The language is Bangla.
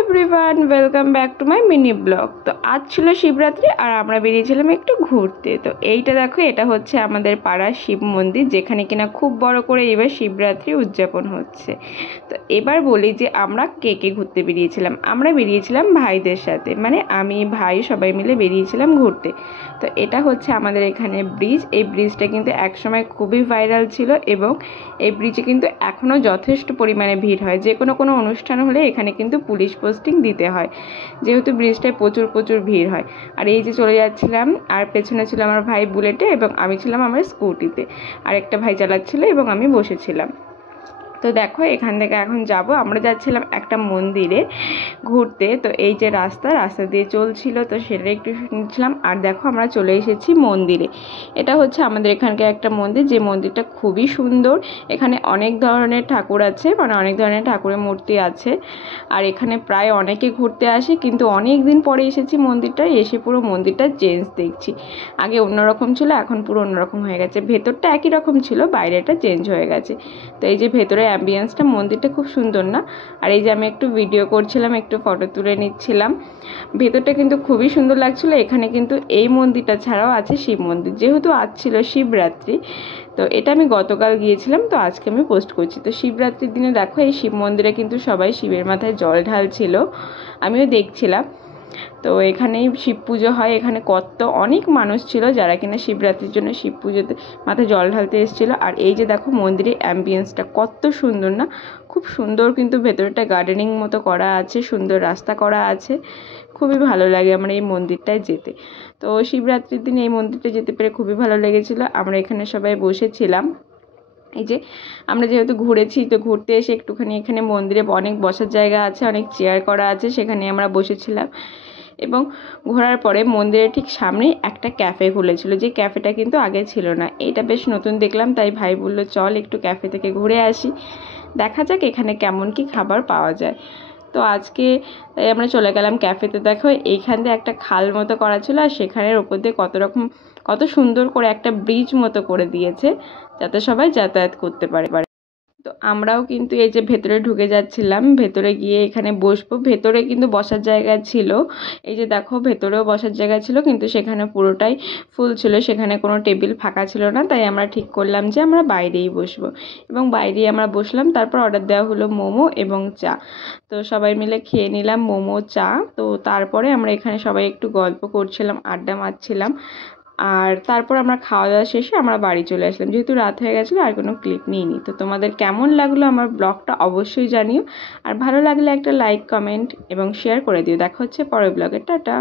Everyone, welcome back to my mini blog. তো আজ ছিল শিবরাত্রি আর আমরা বেরিয়েছিলাম একটু ঘুরতে। তো এইটা দেখো, এটা হচ্ছে আমাদের পাড়ার শিব মন্দির, যেখানে কিনা খুব বড় করে এবার শিবরাত্রি উদযাপন হচ্ছে। তো এবার বলি যে আমরা কে কে ঘুরতে বেরিয়েছিলাম। আমরা বেরিয়েছিলাম ভাইদের সাথে, মানে আমি ভাই সবাই মিলে বেরিয়েছিলাম ঘুরতে। তো এটা হচ্ছে আমাদের এখানে ব্রিজ। এই ব্রিজটা কিন্তু একসময় খুবই ভাইরাল ছিল এবং এই ব্রিজে কিন্তু এখনও যথেষ্ট পরিমাণে ভিড় হয়। যে কোনো অনুষ্ঠান হলে এখানে কিন্তু পুলিশ পোস্টিং দিতে হয়, যেহেতু ব্রিজটায় প্রচুর ভিড় হয়। আর এই যে চলে যাচ্ছিলাম, আর পেছনে ছিল আমার ভাই বুলেটে এবং আমি ছিলাম আমার স্কুটিতে, আর একটা ভাই চালাচ্ছিল এবং আমি বসেছিলাম। তো দেখো, এখান থেকে এখন যাব, আমরা যাচ্ছিলাম একটা মন্দিরে ঘুরতে। তো এই যে রাস্তা দিয়ে চলছিল, তো সেটা একটু শুনছিলাম। আর দেখো, আমরা চলে এসেছি মন্দিরে। এটা হচ্ছে আমাদের এখানকার একটা মন্দির, যে মন্দিরটা খুবই সুন্দর। এখানে অনেক ধরনের ঠাকুর আছে, মানে অনেক ধরনের ঠাকুরের মূর্তি আছে। আর এখানে প্রায় অনেকে ঘুরতে আসে, কিন্তু অনেক দিন পরে এসেছি মন্দিরটা, এসে পুরো মন্দিরটা চেঞ্জ দেখছি। আগে অন্যরকম ছিল, এখন পুরো অন্যরকম হয়ে গেছে। ভেতরটা একই রকম ছিল, বাইরেটা চেঞ্জ হয়ে গেছে। তো এই যে ভেতরে অ্যাম্বিয়েন্সটা, মন্দিরটা খুব সুন্দর না? আর এই যে আমি একটু ভিডিও করছিলাম, একটু ফটো তুলে নিচ্ছিলাম। ভেতরটা কিন্তু খুবই সুন্দর লাগছিল। এখানে কিন্তু এই মন্দিরটা ছাড়াও আছে শিব মন্দির, যেহেতু আজ ছিল শিবরাত্রি। তো এটা আমি গতকাল গিয়েছিলাম, তো আজকে আমি পোস্ট করছি। তো শিবরাত্রির দিনে দেখো, এই শিব মন্দিরে কিন্তু সবাই শিবের মাথায় জল ঢালছিল, আমিও দেখছিলাম। তো এখানেই শিব পুজো হয়। এখানে অনেক মানুষ ছিল যারা কিনা শিবরাত্রির জন্য শিব পুজোতে মাথায় জল ঢালতে এসেছিলো। আর এই যে দেখো, মন্দিরের অ্যাম্বিয়েন্সটা কত সুন্দর না? খুব সুন্দর, কিন্তু ভেতরটা গার্ডেনিং মতো করা আছে, সুন্দর রাস্তা করা আছে। খুবই ভালো লাগে আমার এই মন্দিরটায় যেতে। তো শিবরাত্রির দিন এই মন্দিরটা যেতে পেরে খুবই ভালো লেগেছিলো। আমরা এখানে সবাই বসেছিলাম। এই যে আমরা যেহেতু ঘুরেছি, তো ঘুরতে এসে একটুখানি এখানে মন্দিরে অনেক বসার জায়গা আছে, অনেক চেয়ার করা আছে, সেখানে আমরা বসেছিলাম। এবং ঘোরার পরে মন্দিরের ঠিক সামনেই একটা ক্যাফে খুলেছিল, যে ক্যাফেটা কিন্তু আগে ছিল না। এটা বেশ নতুন দেখলাম, তাই ভাই বললো চল একটু ক্যাফে থেকে ঘুরে আসি, দেখা যাক এখানে কেমন কি খাবার পাওয়া যায়। তো আজকে তাই আমরা চলে গেলাম ক্যাফেতে। দেখো, এইখান দিয়ে একটা খাল মতো করা ছিল, আর সেখানের ওপর দিয়ে কত সুন্দর করে একটা ব্রিজ মতো করে দিয়েছে, যাতে সবাই যাতায়াত করতে পারে। তো আমরাও কিন্তু এই যে ভেতরে ঢুকে যাচ্ছিলাম, ভেতরে গিয়ে এখানে বসবো। ভেতরে কিন্তু বসার জায়গা ছিল, এই যে দেখো ভেতরেও বসার জায়গা ছিল, কিন্তু সেখানে পুরোটাই ফুল ছিল, সেখানে কোনো টেবিল ফাঁকা ছিল না। তাই আমরা ঠিক করলাম যে আমরা বাইরেই বসবো, এবং বাইরেই আমরা বসলাম। তারপর অর্ডার দেওয়া হলো মোমো এবং চা। তো সবাই মিলে খেয়ে নিলাম মোমো, চা। তো তারপরে আমরা এখানে সবাই একটু গল্প করছিলাম, আড্ডা মারছিলাম। আর তারপর আমরা খাওয়া দাওয়া শেষে আমরা বাড়ি চলে আসলাম, যেহেতু রাত হয়ে গেছিলো। আর কোনো ক্লিপ নিইনি। তো তোমাদের কেমন লাগলো আমার ব্লগটা অবশ্যই জানিও, আর ভালো লাগলে একটা লাইক, কমেন্ট এবং শেয়ার করে দিও। দেখা হচ্ছে পরের ব্লগে। টাটা।